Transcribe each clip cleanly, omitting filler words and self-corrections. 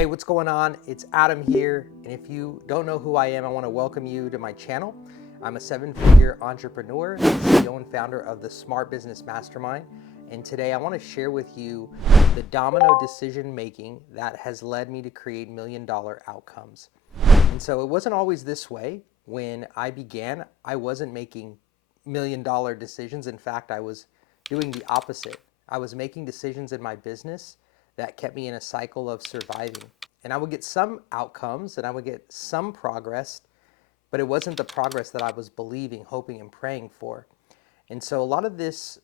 Hey, what's going on? It's Adam here, and if you don't know who I am, I want to welcome you to my channel. I'm a seven-figure entrepreneur, CEO and founder of the Smart Business Mastermind, and today I want to share with you the domino decision making that has led me to create million-dollar outcomes. And so it wasn't always this way. When I began, I wasn't making million-dollar decisions. In fact, I was doing the opposite. I was making decisions in my business that kept me in a cycle of surviving. And I would get some outcomes and I would get some progress, but it wasn't the progress that I was believing, hoping, and praying for. And so a lot of this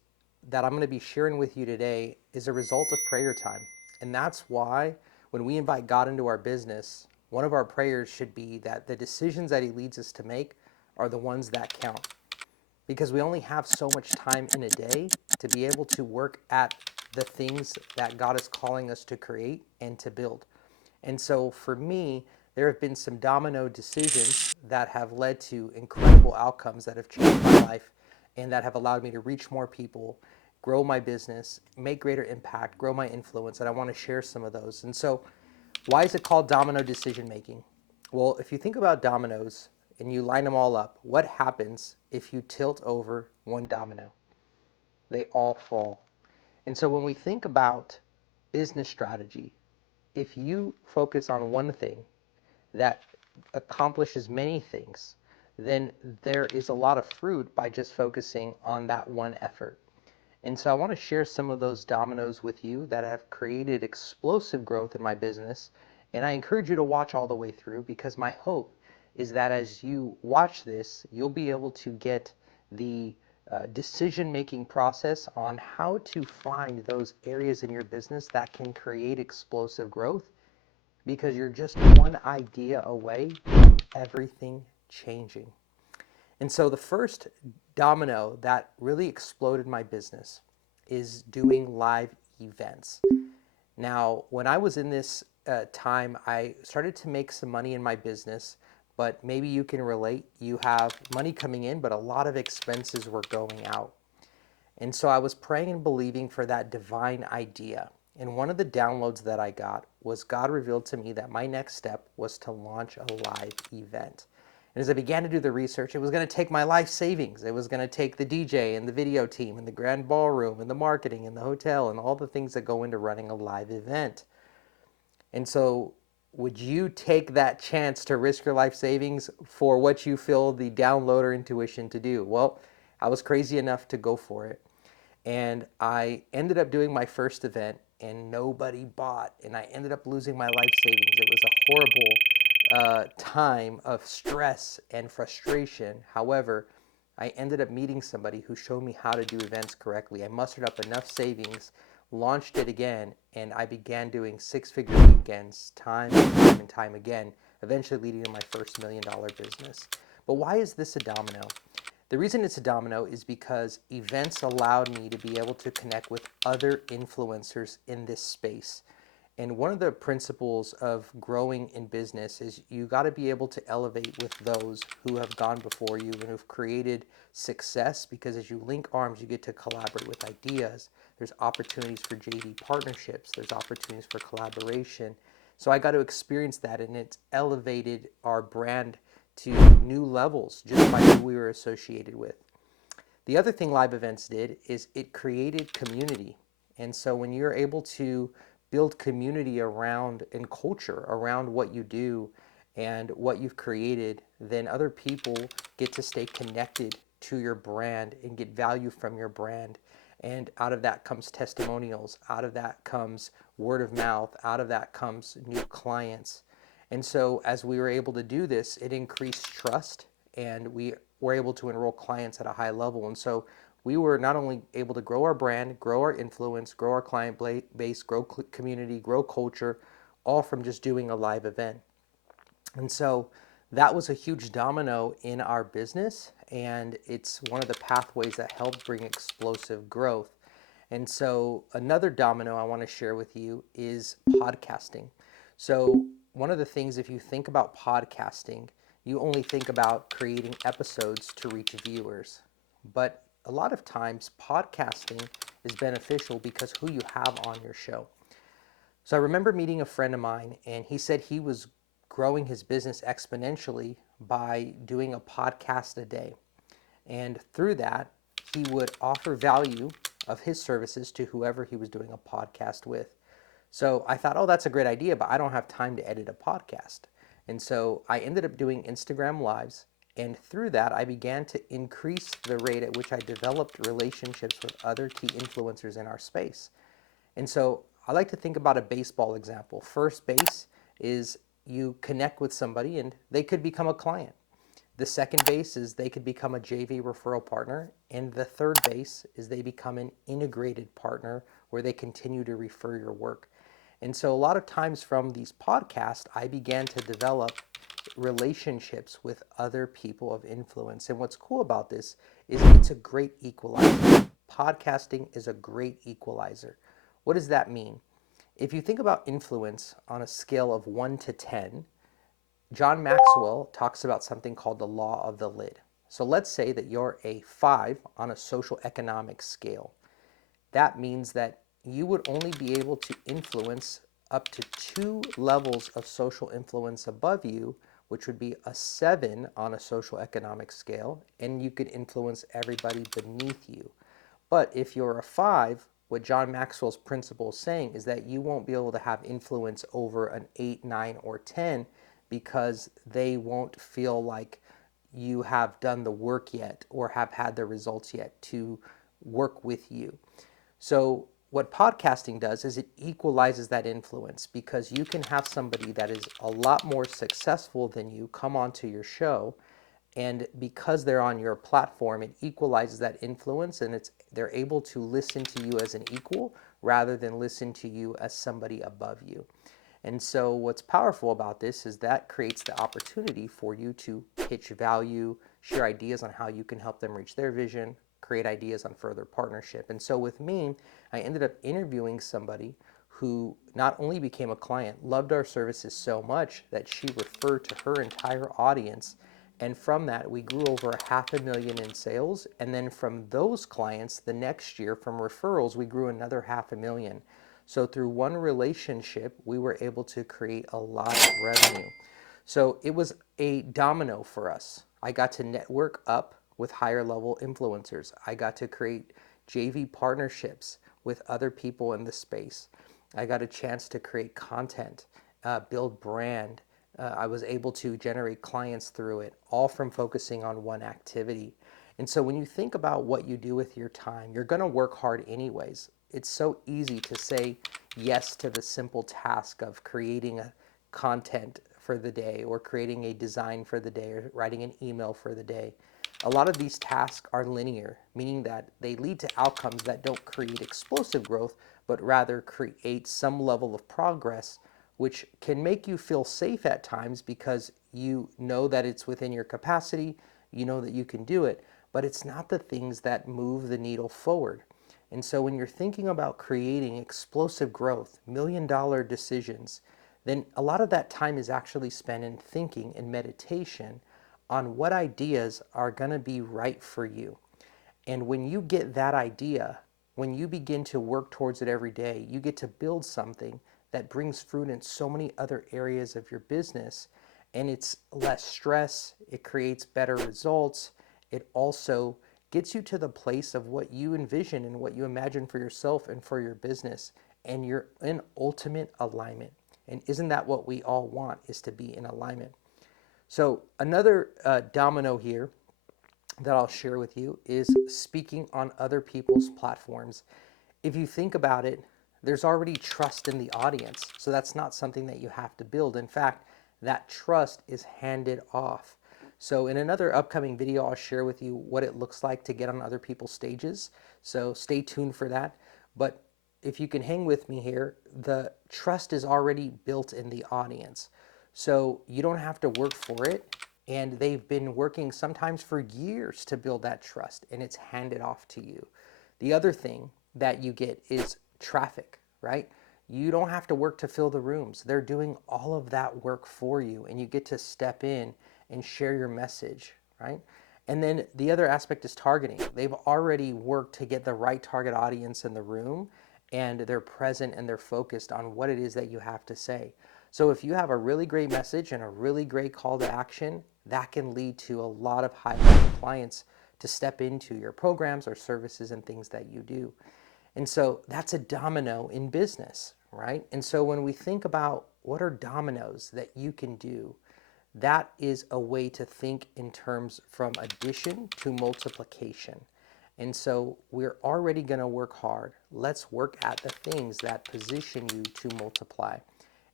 that I'm going to be sharing with you today is a result of prayer time. And that's why when we invite God into our business, one of our prayers should be that the decisions that He leads us to make are the ones that count. Because we only have so much time in a day to be able to work at the things that God is calling us to create and to build. And so for me, there have been some domino decisions that have led to incredible outcomes that have changed my life and that have allowed me to reach more people, grow my business, make greater impact, grow my influence. And I want to share some of those. And so why is it called domino decision making? Well, if you think about dominoes and you line them all up, what happens if you tilt over one domino? They all fall. And so when we think about business strategy, if you focus on one thing that accomplishes many things, then there is a lot of fruit by just focusing on that one effort. And so I want to share some of those dominoes with you that have created explosive growth in my business. And I encourage you to watch all the way through, because my hope is that as you watch this, you'll be able to get the decision-making process on how to find those areas in your business that can create explosive growth, because you're just one idea away from everything changing. And so the first domino that really exploded my business is doing live events. Now, when I was in this time, I started to make some money in my business, but maybe you can relate. You have money coming in, but a lot of expenses were going out. And so I was praying and believing for that divine idea. And one of the downloads that I got was God revealed to me that my next step was to launch a live event. And as I began to do the research, it was going to take my life savings. It was going to take the DJ and the video team and the grand ballroom and the marketing and the hotel and all the things that go into running a live event. And so would you take that chance to risk your life savings for what you feel the download or intuition to do? Well, I was crazy enough to go for it. And I ended up doing my first event and nobody bought. And I ended up losing my life savings. It was a horrible time of stress and frustration. However, I ended up meeting somebody who showed me how to do events correctly. I mustered up enough savings, launched it again, and I began doing six-figure weekends time and time and time again, eventually leading to my first million-dollar business. But why is this a domino? The reason it's a domino is because events allowed me to be able to connect with other influencers in this space. And one of the principles of growing in business is you got to be able to elevate with those who have gone before you and who've created success, because as you link arms, you get to collaborate with ideas. There's opportunities for JV partnerships. There's opportunities for collaboration. So I got to experience that, and it's elevated our brand to new levels just by who we were associated with. The other thing live events did is it created community. And so when you're able to build community around and culture around what you do and what you've created, then other people get to stay connected to your brand and get value from your brand. And out of that comes testimonials, out of that comes word of mouth, out of that comes new clients. And so as we were able to do this, it increased trust, and we were able to enroll clients at a high level. And so we were not only able to grow our brand, grow our influence, grow our client base, grow community, grow culture, all from just doing a live event. And so that was a huge domino in our business, and it's one of the pathways that helped bring explosive growth. And so another domino I want to share with you is podcasting. So one of the things, if you think about podcasting, you only think about creating episodes to reach viewers. But a lot of times podcasting is beneficial because who you have on your show. So I remember meeting a friend of mine, and he said he was growing his business exponentially by doing a podcast a day. And through that, he would offer value of his services to whoever he was doing a podcast with. So I thought, oh, that's a great idea, but I don't have time to edit a podcast. And so I ended up doing Instagram Lives. And through that, I began to increase the rate at which I developed relationships with other key influencers in our space. And so I like to think about a baseball example. First base is you connect with somebody and they could become a client. The second base is they could become a JV referral partner. And the third base is they become an integrated partner where they continue to refer your work. And so a lot of times from these podcasts, I began to develop relationships with other people of influence. And what's cool about this is it's a great equalizer. Podcasting is a great equalizer. What does that mean? If you think about influence on a scale of 1 to 10, John Maxwell talks about something called the law of the lid. So let's say that you're a 5 on a social economic scale. That means that you would only be able to influence up to 2 levels of social influence above you, which would be a 7 on a social economic scale, and you could influence everybody beneath you. But if you're a 5, what John Maxwell's principle is saying is that you won't be able to have influence over an 8, 9, or 10 because they won't feel like you have done the work yet or have had the results yet to work with you. So what podcasting does is it equalizes that influence because you can have somebody that is a lot more successful than you come onto your show, and because they're on your platform, it equalizes that influence, and they're able to listen to you as an equal rather than listen to you as somebody above you. And so what's powerful about this is that creates the opportunity for you to pitch value, share ideas on how you can help them reach their vision, create ideas on further partnership. And so with me, I ended up interviewing somebody who not only became a client, loved our services so much that she referred to her entire audience. And from that, we grew over $500,000 in sales. And then from those clients, the next year from referrals, we grew another $500,000. So through one relationship, we were able to create a lot of revenue. So it was a domino for us. I got to network up with higher level influencers. I got to create JV partnerships with other people in the space. I got a chance to create content, build brand. I was able to generate clients through it, all from focusing on one activity. And so when you think about what you do with your time, you're going to work hard anyways. It's so easy to say yes to the simple task of creating a content for the day or creating a design for the day or writing an email for the day. A lot of these tasks are linear, meaning that they lead to outcomes that don't create explosive growth, but rather create some level of progress, which can make you feel safe at times because you know that it's within your capacity, you know that you can do it, but it's not the things that move the needle forward. And so when you're thinking about creating explosive growth, million-dollar decisions, then a lot of that time is actually spent in thinking and meditation on what ideas are going to be right for you. And when you get that idea, when you begin to work towards it every day, you get to build something that brings fruit in so many other areas of your business. And it's less stress, it creates better results. It also gets you to the place of what you envision and what you imagine for yourself and for your business. And you're in ultimate alignment. And isn't that what we all want, is to be in alignment? So another domino here that I'll share with you is speaking on other people's platforms. If you think about it, there's already trust in the audience. So that's not something that you have to build. In fact, that trust is handed off. So in another upcoming video, I'll share with you what it looks like to get on other people's stages. So stay tuned for that. But if you can hang with me here, the trust is already built in the audience. So you don't have to work for it. And they've been working sometimes for years to build that trust, and it's handed off to you. The other thing that you get is traffic, right? You don't have to work to fill the rooms. They're doing all of that work for you, and you get to step in and share your message, right? And then the other aspect is targeting. They've already worked to get the right target audience in the room, and they're present and they're focused on what it is that you have to say. So if you have a really great message and a really great call to action, that can lead to a lot of high value clients to step into your programs or services and things that you do. And so that's a domino in business, right? And so when we think about what are dominoes that you can do, that is a way to think in terms from addition to multiplication. And so we're already going to work hard. Let's work at the things that position you to multiply.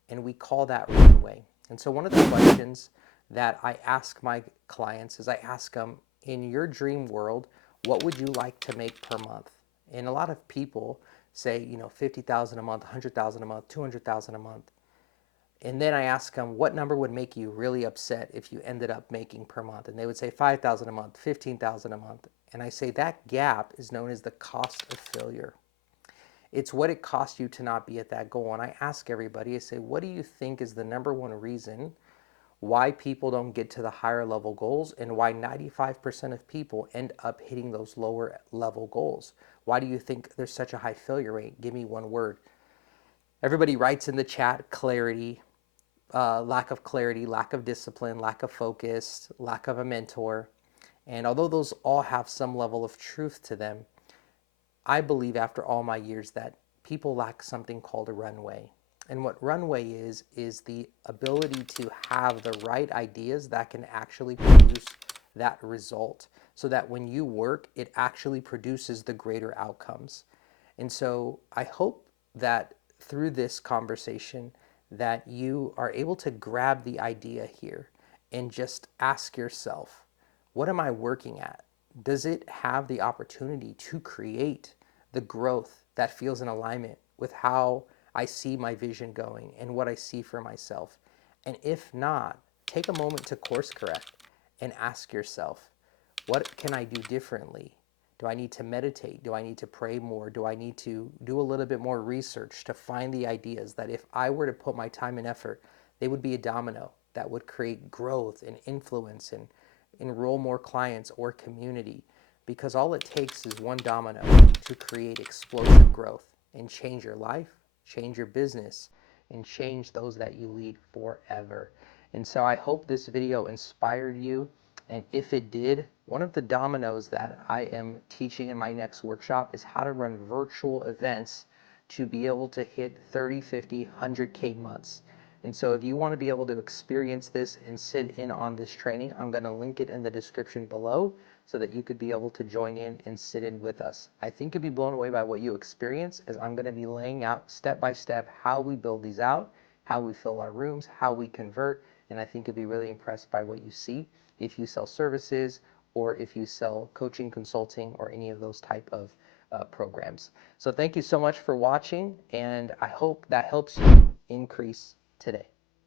And we call that runway. And so one of the questions that I ask my clients is I ask them, in your dream world, what would you like to make per month? And a lot of people say, 50,000 a month, 100,000 a month, 200,000 a month. And then I ask them, what number would make you really upset if you ended up making per month? And they would say 5,000 a month, 15,000 a month. And I say that gap is known as the cost of failure. It's what it costs you to not be at that goal. And I ask everybody, I say, what do you think is the number one reason why people don't get to the higher level goals and why 95% of people end up hitting those lower level goals? Why do you think there's such a high failure rate? Give me one word. Everybody writes in the chat: clarity, lack of clarity, lack of discipline, lack of focus, lack of a mentor. And although those all have some level of truth to them, I believe after all my years that people lack something called a runway. And what runway is the ability to have the right ideas that can actually produce that result, so that when you work, it actually produces the greater outcomes. And so I hope that through this conversation that you are able to grab the idea here and just ask yourself, what am I working at? Does it have the opportunity to create the growth that feels in alignment with how I see my vision going and what I see for myself? And if not, take a moment to course correct and ask yourself, what can I do differently? Do I need to meditate? Do I need to pray more? Do I need to do a little bit more research to find the ideas that if I were to put my time and effort, they would be a domino that would create growth and influence and enroll more clients or community? Because all it takes is one domino to create explosive growth and change your life, change your business, and change those that you lead forever. And so I hope this video inspired you. And if it did, one of the dominoes that I am teaching in my next workshop is how to run virtual events to be able to hit 30, 50, 100K months. And so if you want to be able to experience this and sit in on this training, I'm going to link it in the description below so that you could be able to join in and sit in with us. I think you'll be blown away by what you experience, as I'm going to be laying out step by step how we build these out, how we fill our rooms, how we convert, and I think you'll be really impressed by what you see if you sell services or if you sell coaching, consulting, or any of those type of programs. So thank you so much for watching, and I hope that helps you increase today.